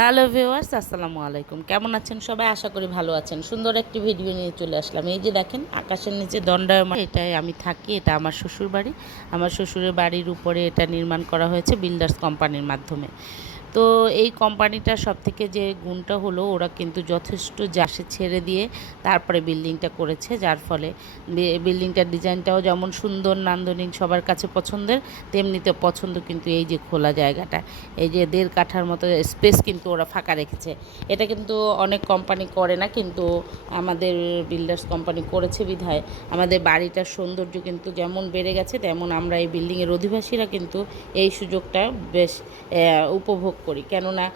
Hello viewers, আসসালামু আলাইকুম। কেমন আছেন সবাই? আশা করি ভালো আছেন। সুন্দর একটি ভিডিও নিয়ে চলে আসলাম। এই যে দেখেন, আকাশের নিচে দণ্ডায়মান, এটাই আমি থাকি। এটা আমার শ্বশুর বাড়ি। আমার শ্বশুরের বাড়ির উপরে এটা নির্মাণ করা হয়েছে বিল্ডার্স কোম্পানির মাধ্যমে। তো এই কোম্পানিটার সবথেকে যে গুণটা হলো, ওরা কিন্তু যথেষ্ট জাসে ছেড়ে দিয়ে তারপরে বিল্ডিংটা করেছে, যার ফলে বিল্ডিংটার ডিজাইনটাও যেমন সুন্দর নান্দনিক সবার কাছে পছন্দের, তেমনিতে পছন্দ কিন্তু এই যে খোলা জায়গাটা, এই যে 1.5 কাঠার মতো স্পেস কিন্তু ওরা ফাঁকা রেখেছে। এটা কিন্তু অনেক কোম্পানি করে না, কিন্তু আমাদের বিল্ডার্স কোম্পানি করেছে বিধায় আমাদের বাড়িটার সৌন্দর্য কিন্তু যেমন বেড়ে গেছে, তেমন আমরা এই বিল্ডিংয়ের অধিবাসীরা কিন্তু এই সুযোগটা বেশ উপভোগ করি। কেননা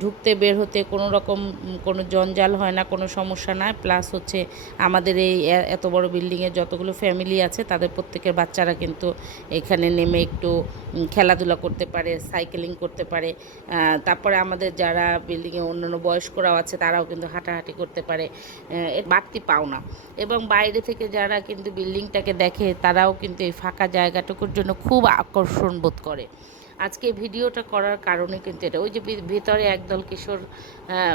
ঢুকতে বের হতে কোনো রকম কোনো জঞ্জাল হয় না, কোনো সমস্যা নাই। প্লাস হচ্ছে আমাদের এই এত বড় বিল্ডিংয়ে যতগুলো ফ্যামিলি আছে তাদের প্রত্যেকের বাচ্চারা কিন্তু এখানে নেমে একটু খেলাধুলা করতে পারে, সাইকেলিং করতে পারে। তারপরে আমাদের যারা বিল্ডিংয়ে অন্যান্য বয়স্করাও আছে তারাও কিন্তু হাঁটাহাঁটি করতে পারে, বাড়তি পাওনা। এবং বাইরে থেকে যারা কিন্তু বিল্ডিংটাকে দেখে তারাও কিন্তু এই ফাঁকা জায়গাটুকুর জন্য খুব আকর্ষণ বোধ করে। আজকে ভিডিওটা করার কারণে কিন্তু এটা, ওই যে ভিতরে একদল কিশোর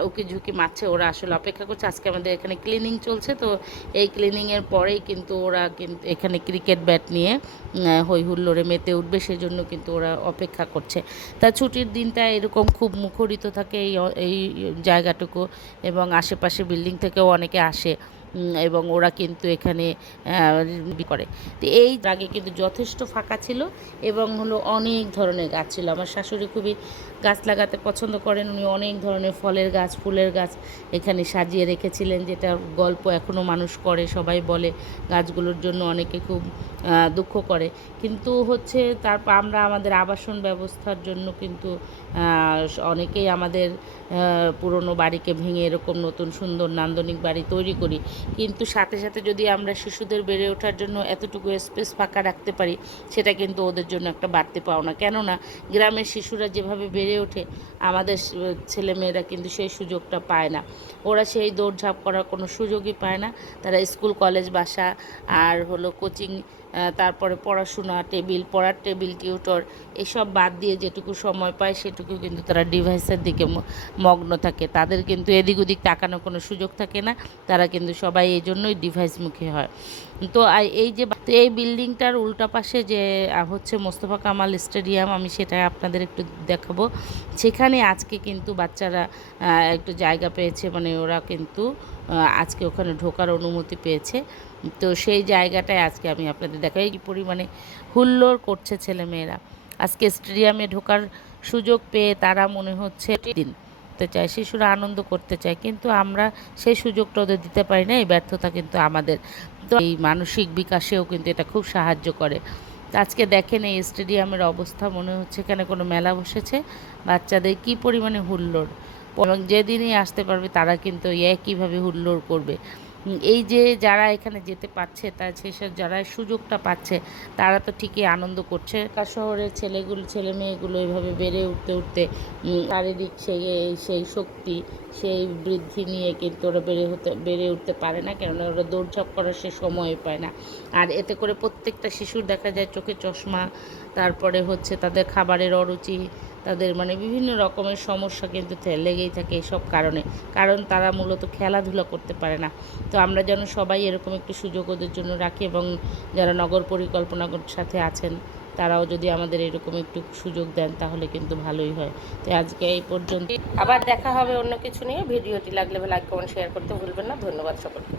উকি ঝুঁকি মারছে, ওরা আসলে অপেক্ষা করছে। আজকে আমাদের এখানে ক্লিনিং চলছে, তো এই ক্লিনিংয়ের পরেই কিন্তু ওরা কিন্তু এখানে ক্রিকেট ব্যাট নিয়ে হই হুল্লোড়ে মেতে উঠবে, সেজন্য কিন্তু ওরা অপেক্ষা করছে। তা ছুটির দিনটা এরকম খুব মুখরিত থাকে এই জায়গাটুকু, এবং আশেপাশে বিল্ডিং থেকেও অনেকে আসে এবং ওরা কিন্তু এখানে করে। তো এই আগে কিন্তু যথেষ্ট ফাঁকা ছিল এবং হলো অনেক ধরনের গাছ ছিল। আমার শাশুড়ি খুবই গাছ লাগাতে পছন্দ করেন, উনি অনেক ধরনের ফলের গাছ, ফুলের গাছ এখানে সাজিয়ে রেখেছিলেন, যেটা গল্প এখনও মানুষ করে, সবাই বলে গাছগুলোর জন্য অনেকে খুব দুঃখ করে। কিন্তু হচ্ছে তারপর আমরা আমাদের আবাসন ব্যবস্থার জন্য কিন্তু অনেকেই আমাদের পুরনো বাড়িকে ভেঙে এরকম নতুন সুন্দর নান্দনিক বাড়ি তৈরি করি। কিন্তু সাথে সাথে যদি আমরা শিশুদের বেড়ে ওঠার জন্য এতটুকু স্পেস ফাঁকা রাখতে পারি, সেটা কিন্তু ওদের জন্য একটা বাড়তি পাওনা। কেননা গ্রামের শিশুরা যেভাবে বেড়ে ওঠে, আমাদের ছেলেমেয়েরা কিন্তু সেই সুযোগটা পায় না। ওরা সেই দৌড়ঝাঁপ করার কোনো সুযোগই পায় না। তারা স্কুল, কলেজ, বাসা আর হলো কোচিং, তারপরে পড়াশোনা, পড়ার টেবিল, টিউটর এসব বাদ দিয়ে যেটুকু সময় পায় সেটুকু কিন্তু তারা ডিভাইসের দিকে মগ্ন থাকে। তাদের কিন্তু এদিক ওদিক তাকানোর কোনো সুযোগ থাকে না। তারা কিন্তু সবাই এই জন্যই ডিভাইসমুখী হয়। তো এই বিল্ডিংটার উল্টা পাশে যে হচ্ছে মোস্তফা কামাল স্টেডিয়াম, আমি সেটা আপনাদের একটু দেখাবো। সেখানে আজকে কিন্তু বাচ্চারা একটু জায়গা পেয়েছে, মানে ওরা কিন্তু আজকে ওখানে ঢোকার অনুমতি পেয়েছে। তো সেই জায়গাটায় আজকে আমি আপনাদের দেখাই কি পরিমাণে হুল্লোড় করছে ছেলেমেয়েরা। আজকে স্টেডিয়ামে ঢোকার সুযোগ পেয়ে তারা মনে হচ্ছে দিন চায়, শিশুরা আনন্দ করতে চায়, কিন্তু আমরা সেই সুযোগটা ওদের দিতে পারি না। এই ব্যর্থতা কিন্তু আমাদের। তো এই মানসিক বিকাশেও কিন্তু এটা খুব সাহায্য করে। আজকে দেখেন এই স্টেডিয়ামের অবস্থা, মনে হচ্ছে এখানে কোনো মেলা বসেছে। বাচ্চাদের কি পরিমাণে হুল্লোড়, এবং যেদিনই আসতে পারবে তারা কিন্তু একইভাবে হুল্লোড় করবে। এই যে যারা এখানে যেতে পারছে, তার সেসব যারা সুযোগটা পাচ্ছে তারা তো ঠিকই আনন্দ করছে। ঢাকা শহরের ছেলে মেয়েগুলো এভাবে বেড়ে উঠতে শারীরিক সেই শক্তি, সেই বৃদ্ধি নিয়ে কিন্তু ওরা বেড়ে উঠতে পারে না, কেননা ওরা দৌড়ঝাঁপ করার সে সময় পায় না। আর এতে করে প্রত্যেকটা শিশুর দেখা যায় চোখে চশমা, তারপরে হচ্ছে তাদের খাবারের অরুচি, তাদের মানে বিভিন্ন রকমের সমস্যা কিন্তু লেগেই থাকে এসব কারণে, কারণ তারা মূলত খেলাধুলা করতে পারে না। তো আমরা যেন সবাই এরকম একটি সুযোগ ওদের জন্য রাখি, এবং যারা নগর পরিকল্পনার সাথে আছেন তারাও যদি আমাদের এরকম একটু সুযোগ দেন তাহলে কিন্তু ভালোই হয়। তো আজকে এই পর্যন্ত, আবার দেখা হবে অন্য কিছু নিয়ে। ভিডিওটি লাগলে লাইক, কমেন্ট, শেয়ার করতে ভুলবেন না। ধন্যবাদ সকলকে।